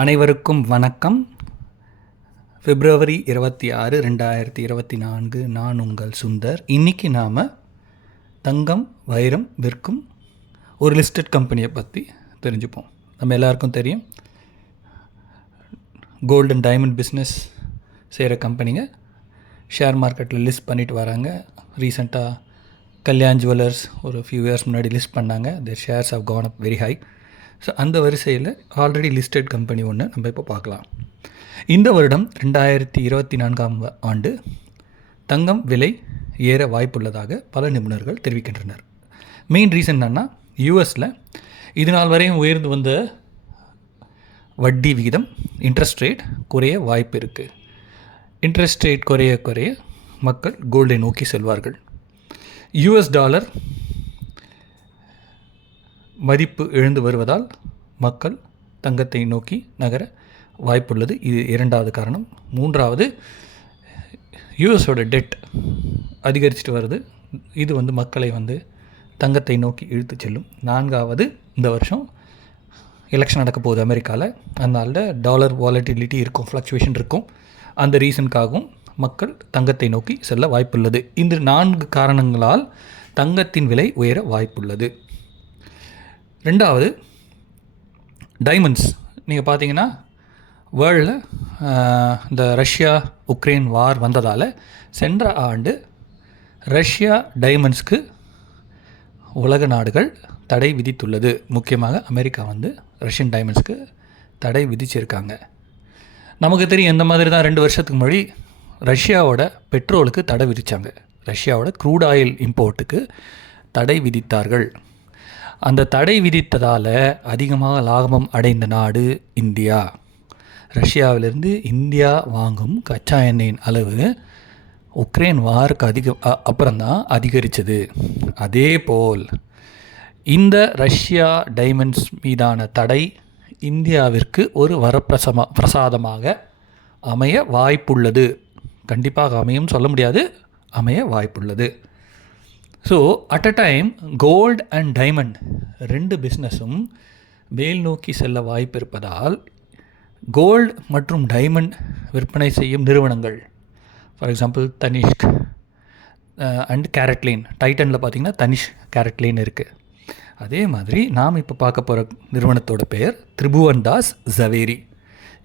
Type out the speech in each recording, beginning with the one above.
அனைவருக்கும் வணக்கம். February 26, 2024. நான் உங்கள் சுந்தர். இன்றைக்கி நாம் தங்கம் வைரம் விற்கும் ஒரு லிஸ்டட் கம்பெனியை பற்றி தெரிஞ்சுப்போம். நம்ம எல்லாருக்கும் தெரியும், கோல்டு அண்ட் டைமண்ட் பிஸ்னஸ் செய்கிற கம்பெனிங்க ஷேர் மார்க்கெட்டில் லிஸ்ட் பண்ணிட்டு வராங்க. ரீசெண்டாக கல்யாண் ஜுவல்லர்ஸ் ஒரு ஃபியூ இயர்ஸ் முன்னாடி லிஸ்ட் பண்ணாங்க. Their shares have gone up very high. So அந்த வரிசையில் ஆல்ரெடி லிஸ்டட் கம்பெனி ஒன்று நம்ம இப்போ பார்க்கலாம். இந்த வருடம் 2024 ஆண்டு தங்கம் விலை ஏற வாய்ப்புள்ளதாக பல நிபுணர்கள் தெரிவிக்கின்றனர். மெயின் ரீசன் என்னென்னா, யூஎஸில் இது நாள் வரையும் உயர்ந்து வந்த வட்டி விகிதம் இன்ட்ரெஸ்ட் ரேட் குறைய வாய்ப்பு இருக்குது. இன்ட்ரெஸ்ட் ரேட் குறைய குறைய மக்கள் கோல்டை நோக்கி செல்வார்கள். யூஎஸ் டாலர் மதிப்பு எழுந்து வருவதால் மக்கள் தங்கத்தை நோக்கி நகர வாய்ப்புள்ளது. இது இரண்டாவது காரணம். மூன்றாவது, யூஎஸோட டெட் அதிகரிச்சுட்டு வருது. இது மக்களை தங்கத்தை நோக்கி இழுத்து செல்லும். நான்காவது, இந்த வருஷம் எலெக்ஷன் நடக்க போகுது அமெரிக்காவில். அதனால டாலர் வாலட்டிலிட்டி இருக்கும், ஃப்ளக்சுவேஷன் இருக்கும். அந்த ரீசனுக்காகவும் மக்கள் தங்கத்தை நோக்கி செல்ல வாய்ப்புள்ளது. இந்த 4 காரணங்களால் தங்கத்தின் விலை உயர வாய்ப்புள்ளது. ரெண்டாவது, டைமண்ட்ஸ். நீங்கள் பார்த்தீங்கன்னா வேர்ல்டில் இந்த ரஷ்யா உக்ரைன் வார் வந்ததால் சென்ற ஆண்டு ரஷ்யா டைமண்ட்ஸ்க்கு உலக நாடுகள் தடை விதித்துள்ளது. முக்கியமாக அமெரிக்கா ரஷ்யன் டைமண்ட்ஸ்க்கு தடை விதிச்சிருக்காங்க. நமக்கு தெரியும், எந்த மாதிரி தான் 2 வருஷத்துக்கு முன்னாடி ரஷ்யாவோட பெட்ரோலுக்கு தடை விதித்தாங்க. ரஷ்யாவோட க்ரூட் ஆயில் இம்போர்ட்டுக்கு தடை விதித்தார்கள். அந்த தடை விதித்ததால் அதிகமாக லாபம் அடைந்த நாடு இந்தியா. ரஷ்யாவிலிருந்து இந்தியா வாங்கும் கச்சா எண்ணெயின் அளவு உக்ரைன் வாருக்கு அப்புறம்தான் அதிகரித்தது. அதே போல் இந்த ரஷ்யா டைமண்ட்ஸ் மீதான தடை இந்தியாவிற்கு ஒரு பிரசாதமாக அமைய வாய்ப்புள்ளது. கண்டிப்பாக அமையும் சொல்ல முடியாது, அமைய வாய்ப்புள்ளது. So at a time gold and diamond 2 பிஸ்னஸும் மேல் நோக்கி செல்ல வாய்ப்பு இருப்பதால் கோல்டு மற்றும் டைமண்ட் விற்பனை செய்யும் நிறுவனங்கள், ஃபார் எக்ஸாம்பிள் தனிஷ்க் அண்ட் கேரட்லைன், டைட்டனில் பார்த்திங்கன்னா தனிஷ்க் கேரட்லைன் இருக்குது. அதே மாதிரி நாம் இப்போ பார்க்க போகிற நிறுவனத்தோட பெயர் திரிபுவன்தாஸ் ஜவேரி.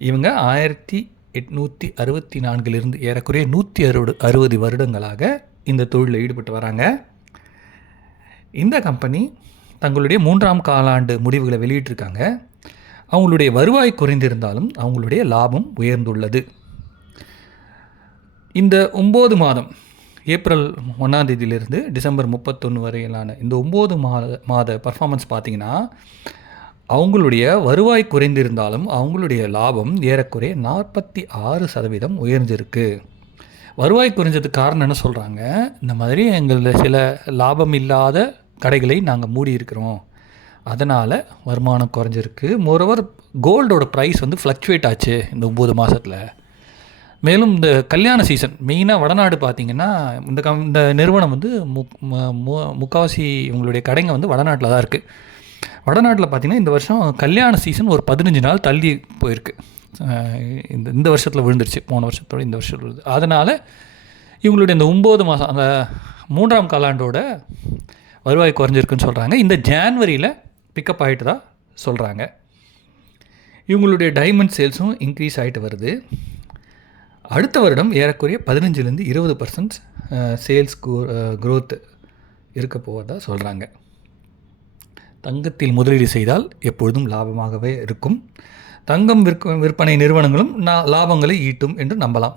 இவங்க 1864 ஏறக்குறைய 160 வருடங்களாக இந்த தொழிலில் ஈடுபட்டு வராங்க. இந்த கம்பெனி தங்களுடைய 3ஆம் காலாண்டு முடிவுகளை வெளியிட்டிருக்காங்க. அவங்களுடைய வருவாய் குறைந்திருந்தாலும் அவங்களுடைய லாபம் உயர்ந்துள்ளது. இந்த 9 மாதம், ஏப்ரல் 1ஆம் தேதியிலிருந்து டிசம்பர் 31 வரையிலான இந்த 9 மாத பர்ஃபார்மன்ஸ் பார்த்திங்கன்னா, அவங்களுடைய வருவாய் குறைந்திருந்தாலும் அவங்களுடைய லாபம் ஏறக்குறைய 46% உயர்ந்திருக்கு. வருவாய் குறைஞ்சதுக்கு காரணம் என்ன சொல்கிறாங்க, இந்த மாதிரி எங்களில் சில லாபம் இல்லாத கடைகளை நாங்கள் மூடி இருக்கிறோம், அதனால் வருமானம் குறைஞ்சிருக்கு. மோரோவர் கோல்டோட ப்ரைஸ் ஃப்ளக்சுவேட் ஆச்சு இந்த 9 மாதத்தில். மேலும் இந்த கல்யாண சீசன், மெயினாக வடநாடு பார்த்திங்கன்னா, இந்த நிறுவனம் முக்கால்வாசி உங்களுடைய கடைங்க வடநாட்டில் தான் இருக்குது. வடநாட்டில் பார்த்திங்கன்னா இந்த வருஷம் கல்யாண சீசன் ஒரு 15 நாள் தள்ளி போயிருக்கு. இந்த வருஷத்தில் விழுந்துருச்சு, போன வருஷத்தோடு இந்த வருஷத்தில் விழுது. அதனால் இவங்களுடைய இந்த 9 மாதம் அந்த 3ஆம் காலாண்டோட வருவாய் குறைஞ்சிருக்குன்னு சொல்கிறாங்க. இந்த ஜான்வரியில் பிக்கப் ஆகிட்டு தான் சொல்கிறாங்க. இவங்களுடைய டைமண்ட் சேல்ஸும் இன்க்ரீஸ் ஆகிட்டு வருது. அடுத்த வருடம் ஏறக்குறைய 15-20% சேல்ஸ் க்ரோத் இருக்க போவதாக சொல்கிறாங்க. தங்கத்தில் முதலீடு செய்தால் எப்பொழுதும் லாபமாகவே இருக்கும். தங்கம் விற்பனை நிறுவனங்களும் லாபங்களை ஈட்டும் என்று நம்பலாம்.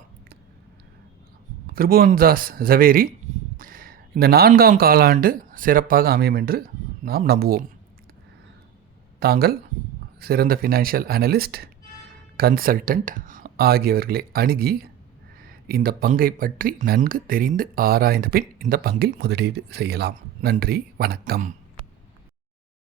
திரிபுவன்தாஸ் ஜவேரி இந்த 4ஆம் காலாண்டு சிறப்பாக அமையும் என்று நாம் நம்புவோம். தாங்கள் சிறந்த ஃபினான்ஷியல் அனலிஸ்ட், கன்சல்டன்ட் ஆகியவர்களை அணுகி இந்த பங்கை பற்றி நன்கு தெரிந்து ஆராய்ந்த பின் இந்த பங்கில் முதலீடு செய்யலாம். நன்றி, வணக்கம்.